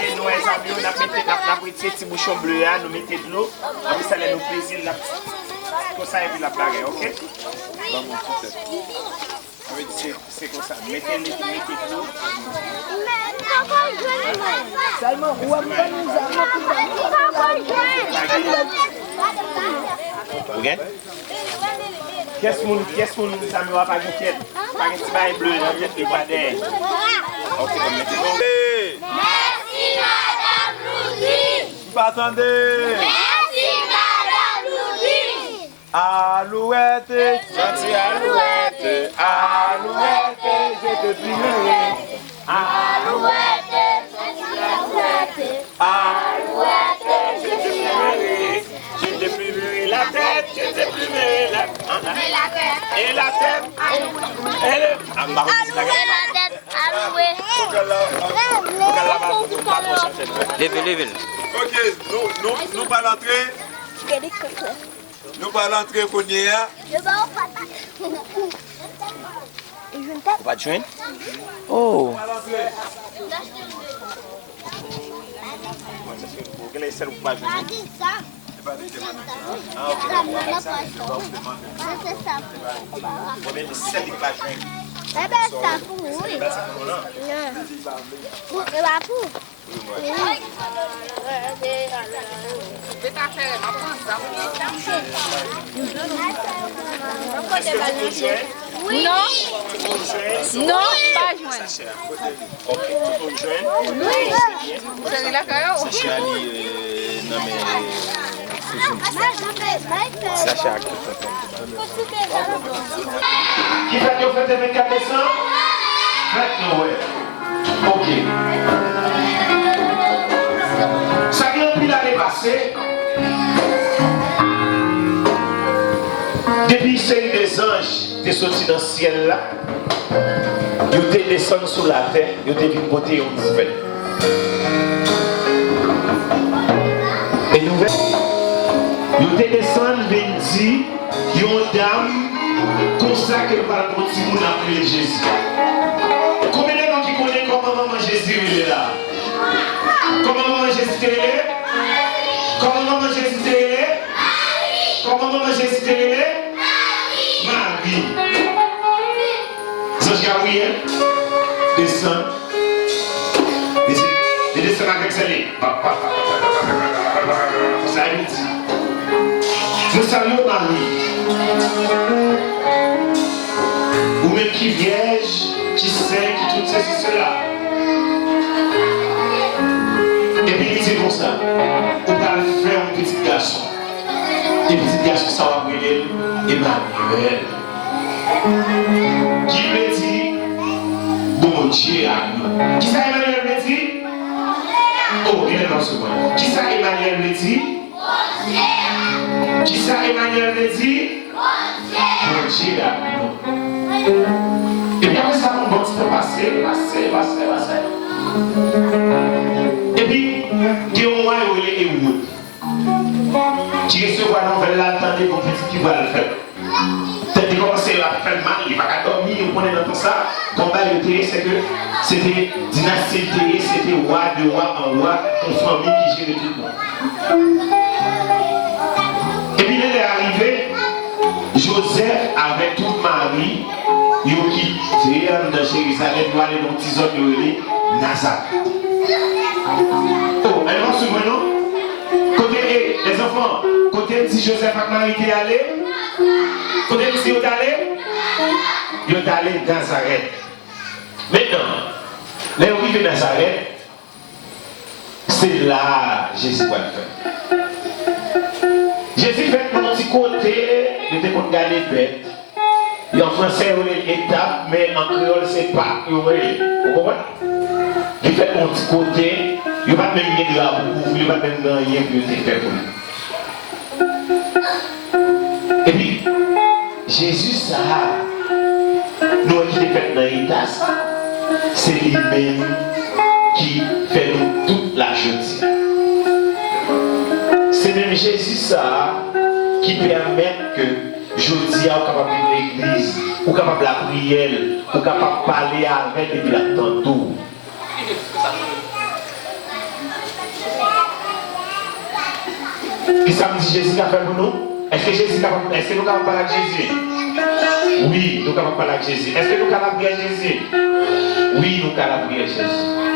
Et nous, les amis, on a pris ces petits bouchons bleus, nous mettons de l'eau, après ça, nous plaisir comme ça, et puis la blague, ok? C'est comme ça, mettez de l'eau. Seulement, où est-ce que nous Ok? Qu'est-ce que nous avons pas de tête? Pas de petit bail bleu dans la tête et pas d'air. Ok, mettez-le. Merci, Madame Loudy. Pas attendez. Merci, Madame Loudy. Alouette, Gentil alouette, alouette, je te prierai. Alouette, alouette, je te prierai. Je te plumerai la tête, je te plumerai la tête. Et la tête. Et le... Levez. ok, nous pas l'entrée. Nous pas l'entrée qu'on y est. Pas de joindre? Oh. Pas l'entrée. Quel est celle où pas joindre? Ah, ok. Combien de celles qui pas joindre? Eh ben, ça pour oui. C'est pas ça pour nous, non? Non. C'est pas pour. Oui. Non, Non, non, pas joindre. ok, tout le joindre. Oui. C'est la caillou. Sacha Ali, non mais... Sacha Ali. Qui fait que fête 24 décembre? Fête Noël. Ok. Ça qui a pris l'année passée, depuis c'est des anges qui sont sortis dans le ciel là, ils ont descendu sur la terre, ils ont vu porter une nouvelle. Et nouvelle, ils ont descendu, ils ont dit, ils ont une dame, consacrée par le petit monde après Jésus. Combien de gens qui connaissent comment maman Jésus est là? Comment maman Jésus est là? Comment maman Jésus est là? Comment maman Jésus est là? Marie. Ange Gabriel descend. Il descend avec sa ligne. Ça lui dit. Nous saluons Marie. Ou même qui vierge, qui sait, qui tout ceci, cela. Et puis il dit comme ça. On va faire un petit garçon. Et le petit garçon, ça va brûler Emmanuel. Qui me dit, bon Dieu à nous. Qui ça Emmanuel me dit? Oh, il est dans ce moment. Qui ça Emmanuel me dit? Qui ça Emmanuel me dit? Bon Dieu à nous. Et puis après ça, on va passer. Et puis, il y a un mois où il est où? Qui recevra la nouvelle là, attendez pour petit qui va le faire. T'as commencé à faire mal, il va pas dormir, on connaît dans tout ça. Combat le télé, c'est que c'était dynastie télé, c'était roi de roi en roi, une famille qui gérait tout le monde. Et puis il est arrivé, Joseph avec toute Marie, ils ont quitté dans Jérusalem, pour aller dans une petite zone de Nazareth. Oh, alors ce moment, côté les enfants, côté si Joseph et Marie étaient allés, côté si ils sont allés dans Nazareth. Maintenant, les arrivés de Nazareth, c'est là Jésus va le faire. Jésus fait mon petit côté, il était qu'on gagne les bêtes. Et en français, on est étape, mais en créole, c'est pas. Vous comprenez? Il fait mon petit côté, il va même gagner de la boue, il va même gagner plus de fait pour lui. Et puis, Jésus, ça, nous qui est fait dans l'état, c'est lui-même qui fait nous toute la jeunesse. C'est même Jésus, ça, qui permet que Je dis à capable de l'église, ou capable de la prière, ou capable de parler avec depuis la tantôt. Qui ça me dit Jésus a fait pour nous? Est-ce que Jésus capable, est-ce que nous capable parler avec Jésus? Oui, nous capable parler avec Jésus. Est-ce que nous capable prier Jésus? Oui, nous capable prier Jésus.